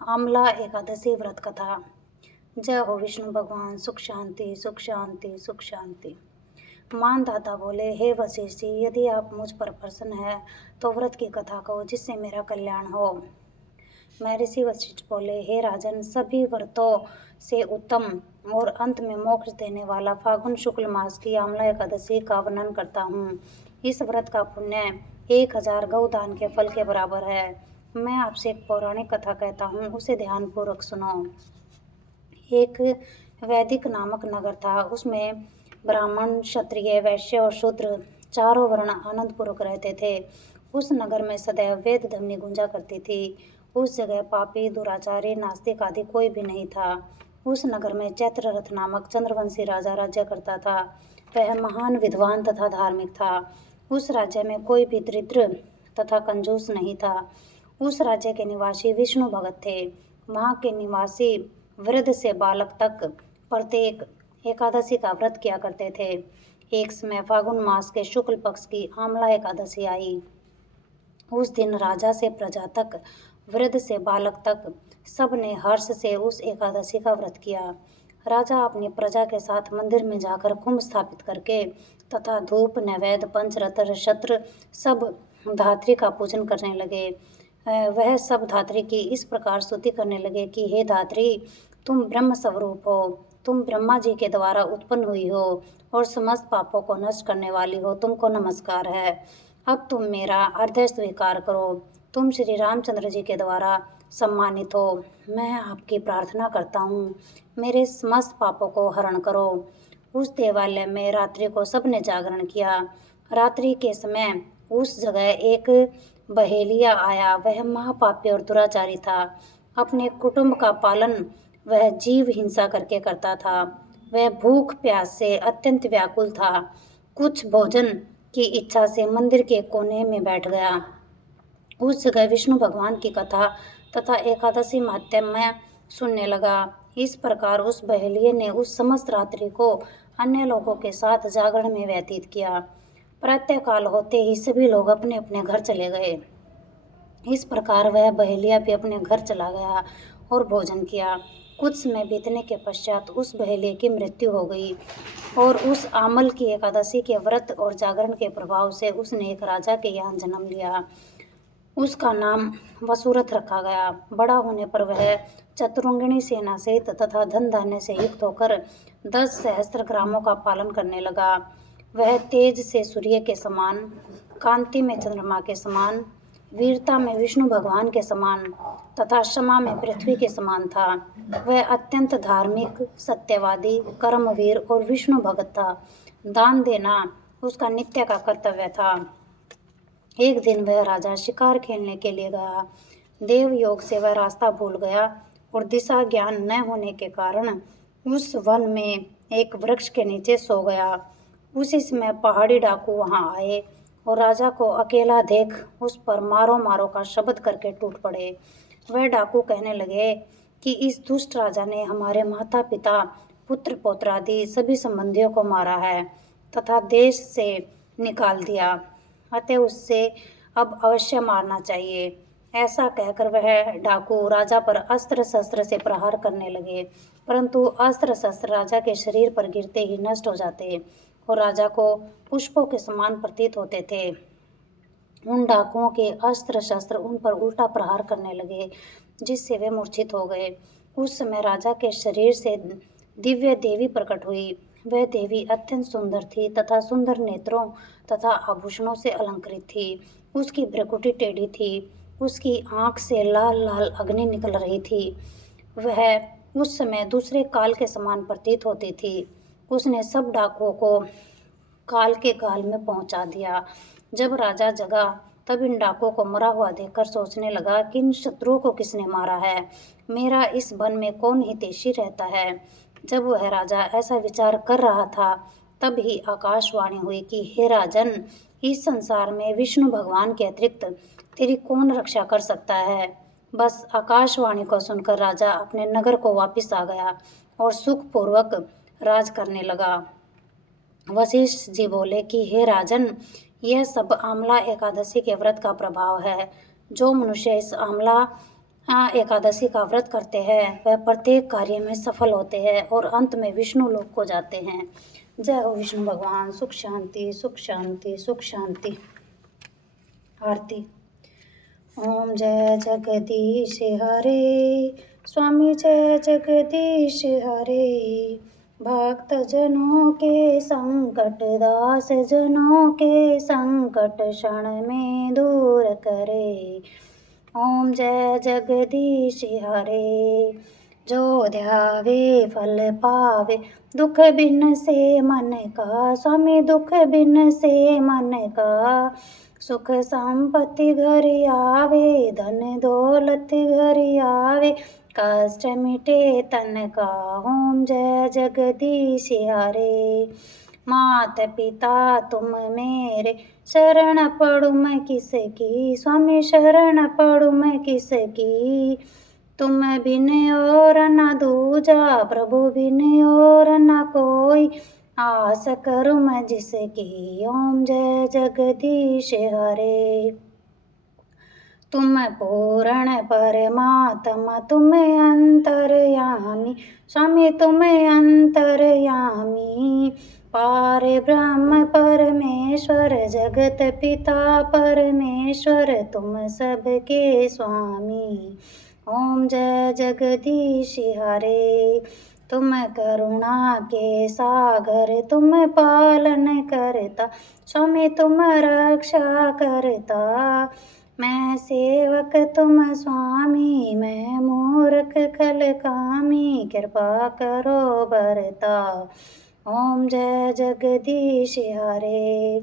आमला एकादशी व्रत कथा। जय हो विष्णु भगवान। सुख शांति सुख शांति सुख शांति। मानदाता बोले, हे वशिष्ठ जी, यदि आप मुझ पर प्रसन्न है तो व्रत की कथा कहो जिससे मेरा कल्याण हो। महर्षि वशिष्ठ बोले, हे राजन, सभी व्रतों से उत्तम और अंत में मोक्ष देने वाला फागुन शुक्ल मास की आमला एकादशी का वर्णन करता हूँ। इस व्रत का पुण्य 1000 गौदान के फल के बराबर है। मैं आपसे एक पौराणिक कथा कहता हूँ, उसे ध्यानपूर्वक सुनो। एक वैदिक नामक नगर था। उसमें ब्राह्मण, क्षत्रिय, वैश्य और शूद्र चारों वर्ण आनंदपूर्वक रहते थे। उस नगर में सदैव वेद ध्वनि गूंजा करती थी। उस जगह पापी, दुराचारी, नास्तिक आदि कोई भी नहीं था। उस नगर में चैत्ररथ नामक चंद्रवंशी राजा राज्य करता था। वह महान विद्वान तथा धार्मिक था। उस राज्य में कोई भी दरिद्र तथा कंजूस नहीं था। उस राज्य के निवासी विष्णु भगत थे। वहाँ के निवासी वृद्ध से बालक तक प्रत्येक एकादशी का व्रत किया करते थे। एक समय फागुन मास के शुक्ल पक्ष की आमला एकादशी आई। उस दिन राजा से प्रजा तक, वृद्ध से बालक तक, सब ने हर्ष से उस एकादशी का व्रत किया। राजा अपनी प्रजा के साथ मंदिर में जाकर कुंभ स्थापित करके तथा धूप, नैवेद्य, पंचरत्न, शस्त्र सब धात्री का पूजन करने लगे। वह सब धात्री की इस प्रकार स्तुति करने लगे कि हे धात्री, तुम ब्रह्म स्वरूप हो, तुम ब्रह्मा जी के द्वारा उत्पन्न हुई हो और समस्त पापों को नष्ट करने वाली हो। तुमको नमस्कार है। अब तुम मेरा हृदय स्वीकार करो। तुम श्री रामचंद्र जी के द्वारा सम्मानित हो। मैं आपकी प्रार्थना करता हूँ, मेरे समस्त पापों को हरण करो। उस देवालय में रात्रि को सबने जागरण किया। रात्रि के समय उस जगह एक बहेलिया आया। वह महापापी और दुराचारी था। अपने कुटुंब का पालन वह जीव हिंसा करके करता था। वह भूख प्यास से अत्यंत व्याकुल था। कुछ भोजन की इच्छा से मंदिर के कोने में बैठ गया। उस जगह विष्णु भगवान की कथा तथा एकादशी महात्म्य सुनने लगा। इस प्रकार उस बहेलिये ने उस समस्त रात्रि को अन्य लोगों के साथ जागरण में व्यतीत किया। प्रातःकाल होते ही सभी लोग अपने अपने घर चले गए। इस प्रकार वह बहेलिया भी अपने घर चला गया और भोजन किया। कुछ समय बीतने के पश्चात उस बहेलिये की मृत्यु हो गई और उस आमल की एकादशी के व्रत और जागरण के प्रभाव से उसने एक राजा के यहाँ जन्म लिया। उसका नाम वसुरथ रखा गया। बड़ा होने पर वह चतुरंगिणी सेना सहित तथा धन धान्य से युक्त होकर 10 सहस्त्र ग्रामों का पालन करने लगा। वह तेज से सूर्य के समान, कांति में चंद्रमा के समान, वीरता में विष्णु भगवान के समान तथा क्षमा में पृथ्वी के समान था। वह अत्यंत धार्मिक, सत्यवादी, कर्मवीर और विष्णु भगत था। दान देना उसका नित्य का कर्तव्य था। एक दिन वह राजा शिकार खेलने के लिए गया। देव योग से वह रास्ता भूल गया और दिशा ज्ञान न होने के कारण उस वन में एक वृक्ष के नीचे सो गया। उसी समय पहाड़ी डाकू वहां आए और राजा को अकेला देख उस पर मारो मारो का शब्द करके टूट पड़े। वह डाकू कहने लगे कि इस दुष्ट राजा ने हमारे माता पिता, पुत्र पौत्रादि सभी संबंधियों को मारा है तथा देश से निकाल दिया, अतः उससे अब अवश्य मारना चाहिए। ऐसा कहकर वह डाकू राजा पर अस्त्र शस्त्र से प्रहार करने लगे, परंतु अस्त्र शस्त्र राजा के शरीर पर गिरते ही नष्ट हो जाते और राजा को पुष्पों के समान प्रतीत होते थे। उन डाकुओं के अस्त्र शस्त्र उन पर उल्टा प्रहार करने लगे, जिससे वे मूर्छित हो गए। उस समय राजा के शरीर से दिव्य देवी प्रकट हुई। वह देवी अत्यंत सुंदर थी तथा सुंदर नेत्रों तथा आभूषणों से अलंकृत थी। उसकी भ्रुकुटी टेढ़ी थी। उसकी आंख से लाल लाल अग्नि निकल रही थी। वह उस समय दूसरे काल के समान प्रतीत होती थी। उसने सब डाकुओं को काल के काल में पहुंचा दिया। जब राजा जगा तब इन डाकुओं को मरा हुआ देखकर सोचने लगा कि इन शत्रुओं को किसने मारा है, मेरा इस वन में कौन हितैषी रहता है। जब वह राजा ऐसा विचार कर रहा था तब ही आकाशवाणी हुई कि हे राजन, इस संसार में विष्णु भगवान के अतिरिक्त तेरी कौन रक्षा कर सकता है। बस आकाशवाणी को सुनकर राजा अपने नगर को वापस आ गया और सुखपूर्वक राज करने लगा। वशिष्ठ जी बोले कि हे राजन, यह सब आमला एकादशी के व्रत का प्रभाव है। जो मनुष्य इस आमला एकादशी का व्रत करते हैं वह प्रत्येक कार्य में सफल होते हैं और अंत में विष्णु लोक को जाते हैं। जय हो विष्णु भगवान। सुख शांति सुख शांति सुख शांति। आरती। ओम जय जगदीश हरे स्वामी जय जगदीश हरे। भक्त जनों के संकट दास जनों के संकट क्षण में दूर करे। ओम जय जगदीश हरे। जो ध्यावे फल पावे दुख बिन से मन का। स्वामी दुख बिन से मन का। सुख संपत्ति घर आवे धन दौलत घर आवे कष्ट मिटे तन का। ओम जय जगदीश हरे। मात पिता तुम मेरे शरण पड़ू मैं किसकी। स्वामी शरण पड़ू मैं किसकी। तुम बिन और न दूजा प्रभु बिन और न कोई। आस करूँ मैं जिसकी। ओम जय जगदीश हरे। तुम पूर्ण परमात्मा तुम अंतर्यामी। स्वामी तुम अंतर्यामी। पार ब्रह्म परमेश्वर जगत पिता परमेश्वर तुम सबके स्वामी। ओम जय जगदीश हरे। तुम करुणा के सागर तुम पालन करता। स्वामी तुम रक्षा करता। मैं सेवक तुम स्वामी मैं मूर्ख कल कामी। कृपा करो बरता। ओम जय जगदीश हरे।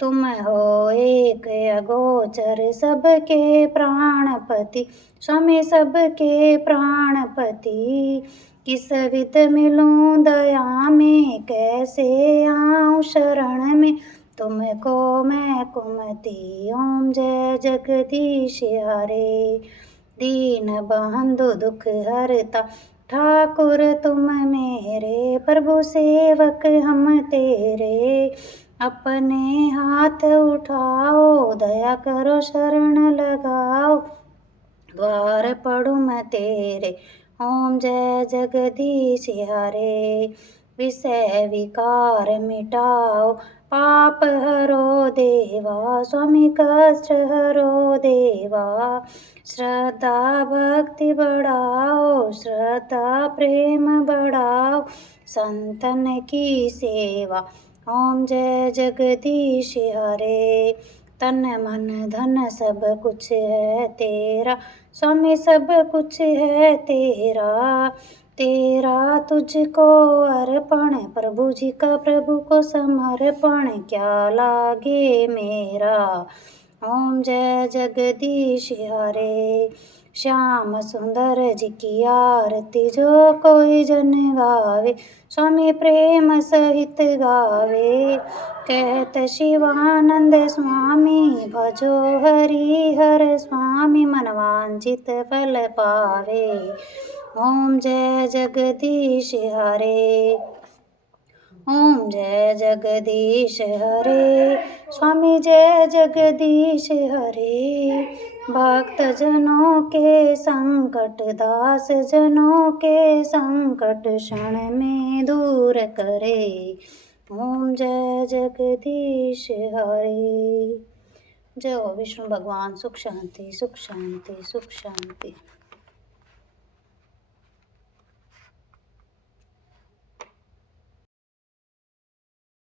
तुम हो एक अगोचर सबके प्राणपति। स्वामी सबके प्राणपति। किस विध मिलूं दया में कैसे आऊं शरण में। तुमको मैं कुमति। ओम जय जगदीश हरे। दीन बंधु दुख हरता ठाकुर तुम मेरे। प्रभु सेवक हम तेरे। अपने हाथ उठाओ दया करो शरण लगाओ। द्वार पड़ू मैं तेरे। ओम जय जगदीश हरे। विषय विकार मिटाओ पाप हरो देवा। स्वामी कष्ट हरो देवा। श्रद्धा भक्ति बढ़ाओ श्रद्धा प्रेम बढ़ाओ संतन की सेवा। ओम जय जगदीश हरे। तन मन धन सब कुछ है तेरा। स्वामी सब कुछ है तेरा। तेरा तुझको अर्पण प्रभु जी का प्रभु को समर्पण क्या लागे मेरा। ओम जय जगदीश हरे। श्याम सुंदर जी की आरती जो कोई जन गावे। स्वामी प्रेम सहित गावे। कहत शिवानंद स्वामी भजो हरि हर स्वामी मन वांछित फल पावे। ओम जय जगदीश हरे। ओम जय जगदीश हरे। स्वामी जय जगदीश हरे। भक्त जनों के संकट दास जनों के संकट क्षण में दूर करे। ओम जय जगदीश हरे। जय हो विष्णु भगवान। सुख शांति सुख शांति सुख शांति।